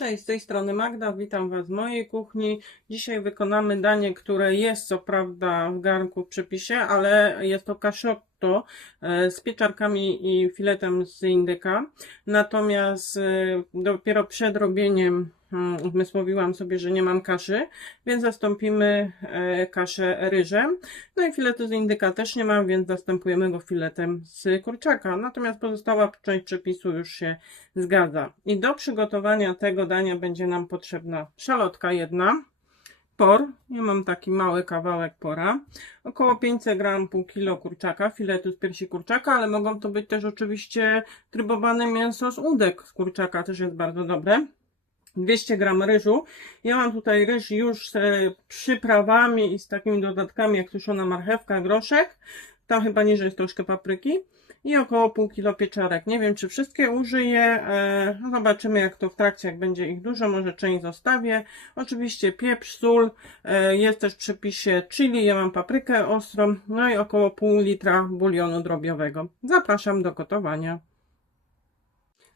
Cześć, z tej strony Magda, witam Was w mojej kuchni. Dzisiaj wykonamy danie, które jest co prawda w garnku w przepisie, ale jest to cashotto e, z pieczarkami i filetem z indyka. Natomiast e, dopiero przed robieniem mm, wymysłowiłam sobie, że nie mam kaszy, więc zastąpimy e, kaszę ryżem. No i filetu z indyka też nie mam, więc zastępujemy go filetem z kurczaka. Natomiast pozostała część przepisu już się zgadza. I do przygotowania tego dania będzie nam potrzebna szalotka jedna, por, ja mam taki mały kawałek pora, około 500 gram, pół kilo kurczaka, filetu z piersi kurczaka, ale mogą to być też oczywiście trybowane mięso z udek z kurczaka, też jest bardzo dobre. 200 gram ryżu. Ja mam tutaj ryż już z e, przyprawami i z takimi dodatkami jak suszona marchewka, groszek. Tam chyba niżej jest troszkę papryki. I około pół kilo pieczarek. Nie wiem, czy wszystkie użyję. E, no zobaczymy, jak to w trakcie, jak będzie ich dużo. Może część zostawię. Oczywiście pieprz, sól. E, jest też w przepisie chili. Ja mam paprykę ostrą. No i około pół litra bulionu drobiowego. Zapraszam do gotowania.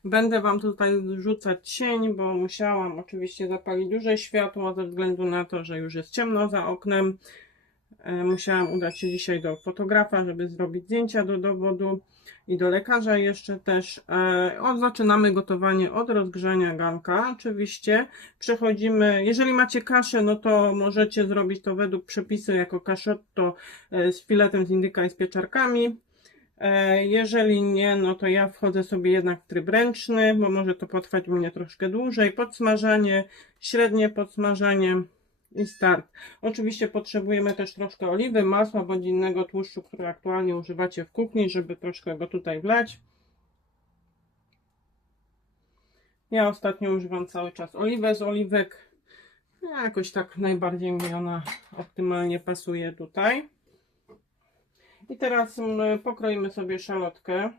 Będę Wam tutaj rzucać cień, bo musiałam oczywiście zapalić duże światło ze względu na to, że już jest ciemno za oknem. E, Musiałam udać się dzisiaj do fotografa, żeby zrobić zdjęcia do dowodu i do lekarza jeszcze też. E, zaczynamy gotowanie od rozgrzania garnka. Oczywiście przechodzimy, jeżeli macie kaszę, no to możecie zrobić to według przepisu jako kaszotto e, z filetem z indyka i z pieczarkami. E, Jeżeli nie, no to ja wchodzę sobie jednak w tryb ręczny, bo może to potrwać u mnie troszkę dłużej. Podsmażanie, średnie podsmażanie i start. Oczywiście potrzebujemy też troszkę oliwy, masła bądź innego tłuszczu, który aktualnie używacie w kuchni, żeby troszkę go tutaj wlać. Ja ostatnio używam cały czas oliwę z oliwek. Jakoś tak najbardziej mi ona optymalnie pasuje tutaj. I teraz mm, pokroimy sobie szalotkę.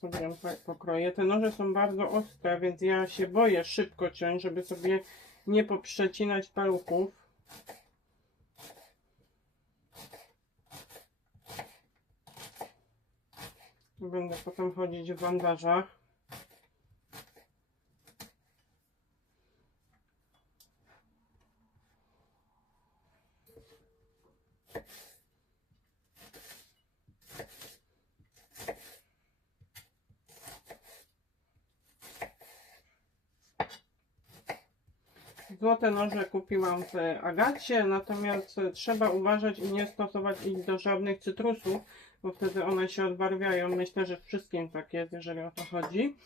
Sobie pokroję. Te noże są bardzo ostre, więc ja się boję szybko ciąć, żeby sobie nie poprzecinać paluchów. Będę potem chodzić w bandażach. Złote noże kupiłam w Agacie, natomiast trzeba uważać i nie stosować ich do żadnych cytrusów, bo wtedy one się odbarwiają. Myślę, że wszystkim tak jest, jeżeli o to chodzi.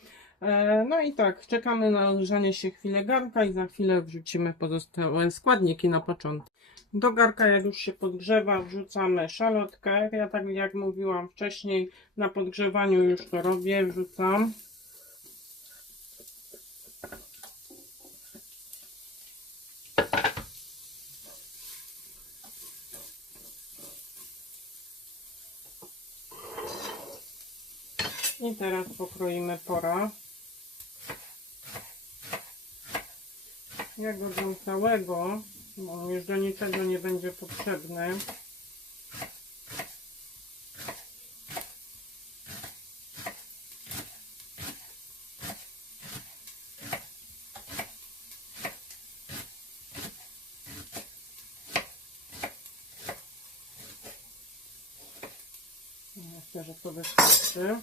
E, No i tak, czekamy na grzanie się chwilę garnka i za chwilę wrzucimy pozostałe składniki na początek. Do garka, jak już się podgrzewa, wrzucamy szalotkę. Ja tak jak mówiłam wcześniej, na podgrzewaniu już to robię, wrzucam. I teraz pokroimy pora. Ja go dam całego, bo on już do niczego nie będzie potrzebny. Myślę, że to wystarczy.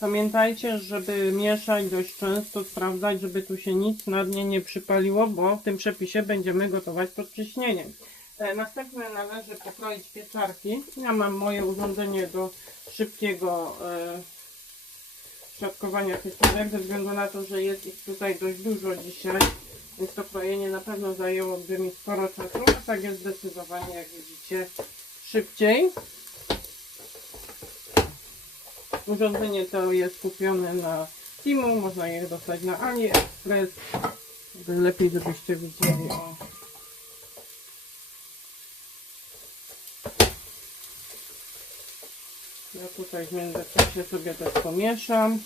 Pamiętajcie, żeby mieszać dość często, sprawdzać, żeby tu się nic na dnie nie przypaliło, bo w tym przepisie będziemy gotować pod ciśnieniem. E, Następnie należy pokroić pieczarki. Ja mam moje urządzenie do szybkiego e, szatkowania pieczarek, ze względu na to, że jest ich tutaj dość dużo dzisiaj, więc to krojenie na pewno zajęłoby mi sporo czasu, a tak jest zdecydowanie, jak widzicie, szybciej. Urządzenie to jest kupione na Timu, można je dostać na AliExpress. Lepiej, żebyście widzieli. O. Ja tutaj w międzyczasie sobie też pomieszam.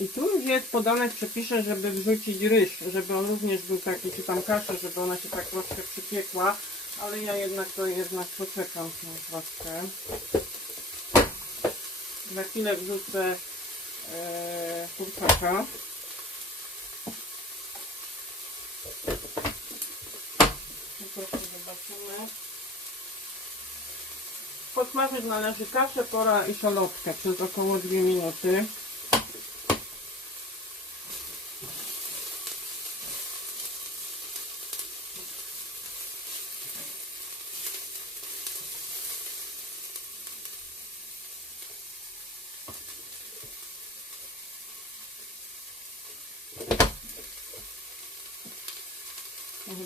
I tu jest podane w żeby wrzucić ryż, żeby on również był taki, czy tam kaszę, żeby ona się tak troszkę przypiekła, ale ja jednak to jednak poczekam troszkę. Za chwilę wrzucę e, kurczaka. Proszę zobaczymy. Podsmażyć należy kaszę, pora i szalotkę przez około 2 minuty.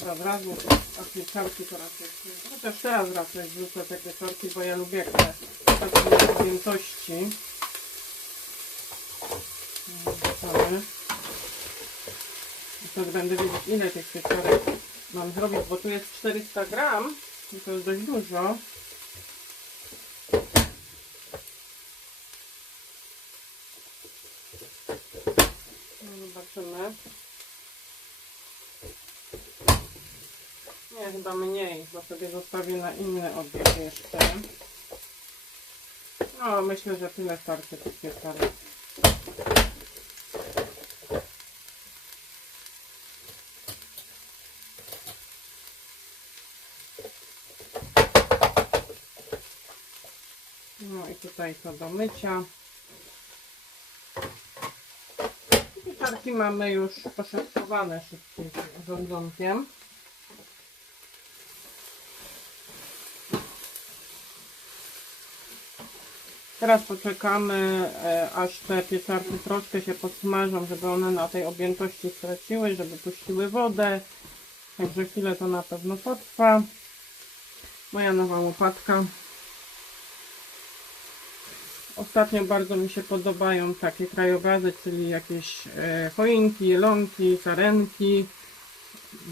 No Chyba od razu, a pieczarki to raczej, chociaż teraz raczej wrzucę te pieczarki, bo ja lubię te takie objętości. Wrzucamy. I teraz będę wiedzieć ile tych pieczarek mam zrobić, bo tu jest 400 gram i to jest dość dużo. No zobaczymy. Nie, chyba mniej, bo sobie zostawię na inny obieg jeszcze. No, myślę, że tyle starczy tych pieczarek. No i tutaj to do mycia. Pieczarki mamy już poszatkowane szybkim rządząkiem. Teraz poczekamy, e, aż te pieczarki troszkę się podsmażą, żeby one na tej objętości straciły, żeby puściły wodę. Także chwilę to na pewno potrwa. Moja nowa łopatka. Ostatnio bardzo mi się podobają takie krajobrazy, czyli jakieś e, choinki, jelonki, sarenki,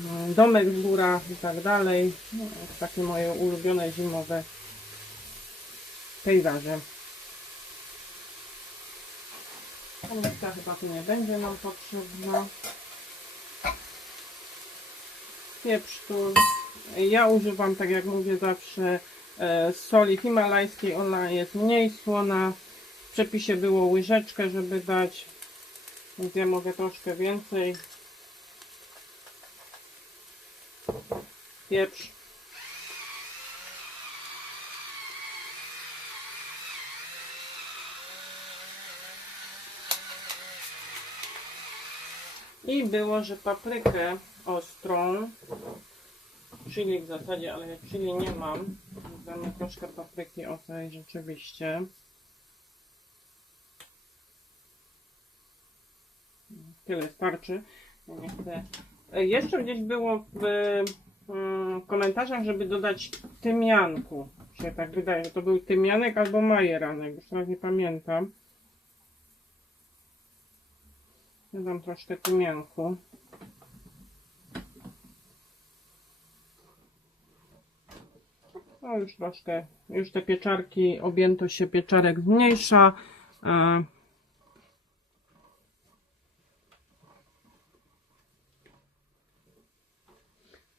mm, domek w górach i tak dalej. No, takie moje ulubione zimowe pejzaże. Oliwka chyba tu nie będzie nam potrzebna. Pieprz tu. Ja używam, tak jak mówię zawsze, e, soli himalajskiej. Ona jest mniej słona. W przepisie było łyżeczkę, żeby dać. Więc ja mogę troszkę więcej. Pieprz. I było, że paprykę ostrą, chili w zasadzie, ale chili nie mam. Damy troszkę papryki ostrej rzeczywiście. Tyle starczy. Nie chcę. Jeszcze gdzieś było w mm, komentarzach, żeby dodać tymianku. Się tak wydaje, że to był tymianek albo majeranek, już teraz nie pamiętam. Dodam troszkę tymianku. No już troszkę, już te pieczarki, objętość się pieczarek zmniejsza.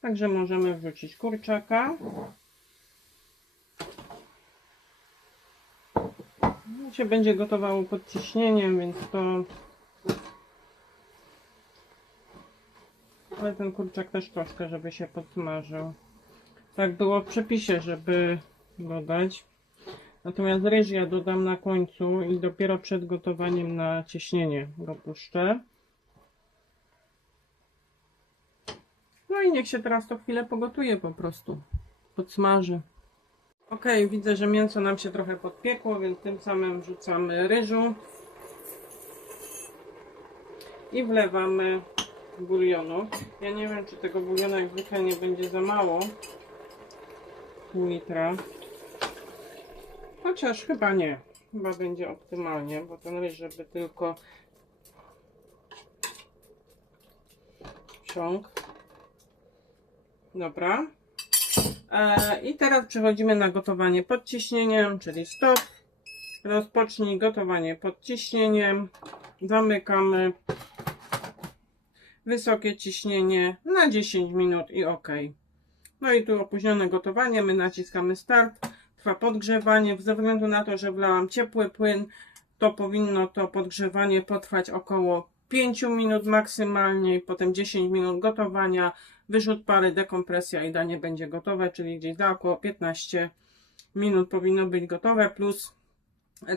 Także możemy wrzucić kurczaka. No, się będzie gotowało pod ciśnieniem, więc to Ale ten kurczak też troszkę, żeby się podsmażył. Tak było w przepisie, żeby dodać. Natomiast ryż ja dodam na końcu i dopiero przed gotowaniem na ciśnienie go puszczę. No i niech się teraz to chwilę pogotuje po prostu. Podsmaży. Ok, widzę, że mięso nam się trochę podpiekło, więc tym samym wrzucamy ryżu. I wlewamy bulionu. Ja nie wiem, czy tego bulionu jak zwykle nie będzie za mało. Pół litra. Chociaż chyba nie. Chyba będzie optymalnie, bo ten ryż, żeby tylko wsiąkł. Dobra. E, I teraz przechodzimy na gotowanie pod ciśnieniem, czyli stop. Rozpocznij gotowanie pod ciśnieniem. Zamykamy. Wysokie ciśnienie na 10 minut i ok. No i tu opóźnione gotowanie. My naciskamy start. Trwa podgrzewanie. Ze względu na to, że wlałam ciepły płyn, to powinno to podgrzewanie potrwać około 5 minut maksymalnie. Potem 10 minut gotowania. Wyrzut pary, dekompresja i danie będzie gotowe, czyli gdzieś za około 15 minut powinno być gotowe, plus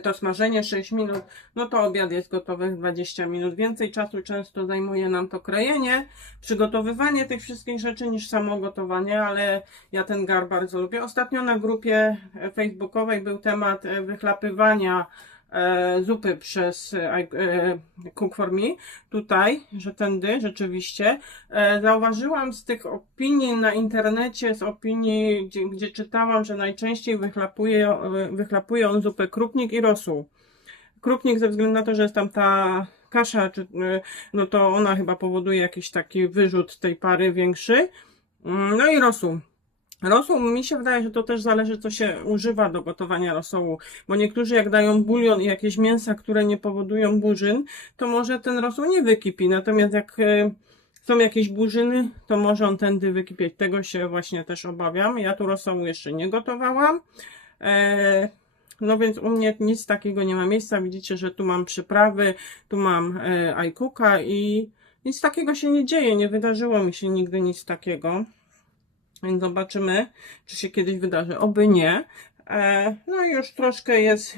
to smażenie 6 minut, no to obiad jest gotowy w 20 minut. Więcej czasu często zajmuje nam to krojenie, przygotowywanie tych wszystkich rzeczy niż samo gotowanie, ale ja ten gar bardzo lubię. Ostatnio na grupie facebookowej był temat e, wychlapywania e, zupy przez e, e, Cook for Me, tutaj, że tędy rzeczywiście. E, zauważyłam z tych opinii na internecie, z opinii, gdzie, gdzie czytałam, że najczęściej wychlapuje, e, wychlapuje on zupę krupnik i rosół. Krupnik ze względu na to, że jest tam ta kasza, e, no to ona chyba powoduje jakiś taki wyrzut tej pary większy. Mm, No i rosół. Rosół, mi się wydaje, że to też zależy, co się używa do gotowania rosołu, bo niektórzy jak dają bulion i jakieś mięsa, które nie powodują burzyn, to może ten rosół nie wykipi, natomiast jak e, są jakieś burzyny, to może on tędy wykipieć. Tego się właśnie też obawiam. Ja tu rosołu jeszcze nie gotowałam. E, no więc u mnie nic takiego nie ma miejsca. Widzicie, że tu mam przyprawy, tu mam e, iCooka i nic takiego się nie dzieje. Nie wydarzyło mi się nigdy nic takiego. Więc zobaczymy, czy się kiedyś wydarzy. Oby nie. E, no już troszkę jest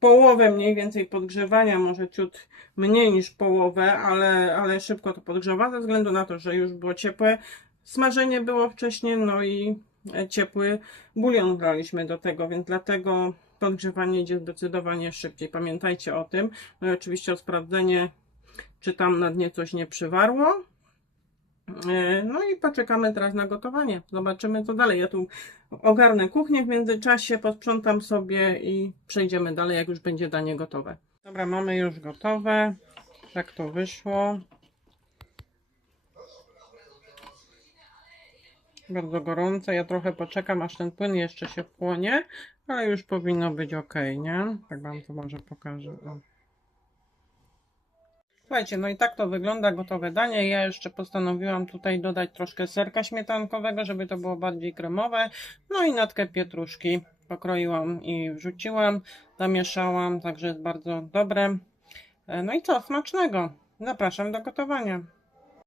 połowę mniej więcej podgrzewania, może ciut mniej niż połowę, ale, ale szybko to podgrzewa ze względu na to, że już było ciepłe. Smażenie było wcześniej, no i e, ciepły bulion wlaliśmy do tego, więc dlatego podgrzewanie idzie zdecydowanie szybciej. Pamiętajcie o tym. No i oczywiście o sprawdzenie, czy tam na dnie coś nie przywarło. E, No i poczekamy teraz na gotowanie. Zobaczymy co dalej. Ja tu ogarnę kuchnię w międzyczasie, posprzątam sobie i przejdziemy dalej, jak już będzie danie gotowe. Dobra, mamy już gotowe. Tak to wyszło. Bardzo gorące. Ja trochę poczekam, aż ten płyn jeszcze się wchłonie, ale już powinno być ok, nie? Tak wam to może pokażę. O. Słuchajcie, no i tak to wygląda gotowe danie. Ja jeszcze postanowiłam tutaj dodać troszkę serka śmietankowego, żeby to było bardziej kremowe. No i natkę pietruszki pokroiłam i wrzuciłam, zamieszałam, także jest bardzo dobre. E, No i co, smacznego. Zapraszam do gotowania.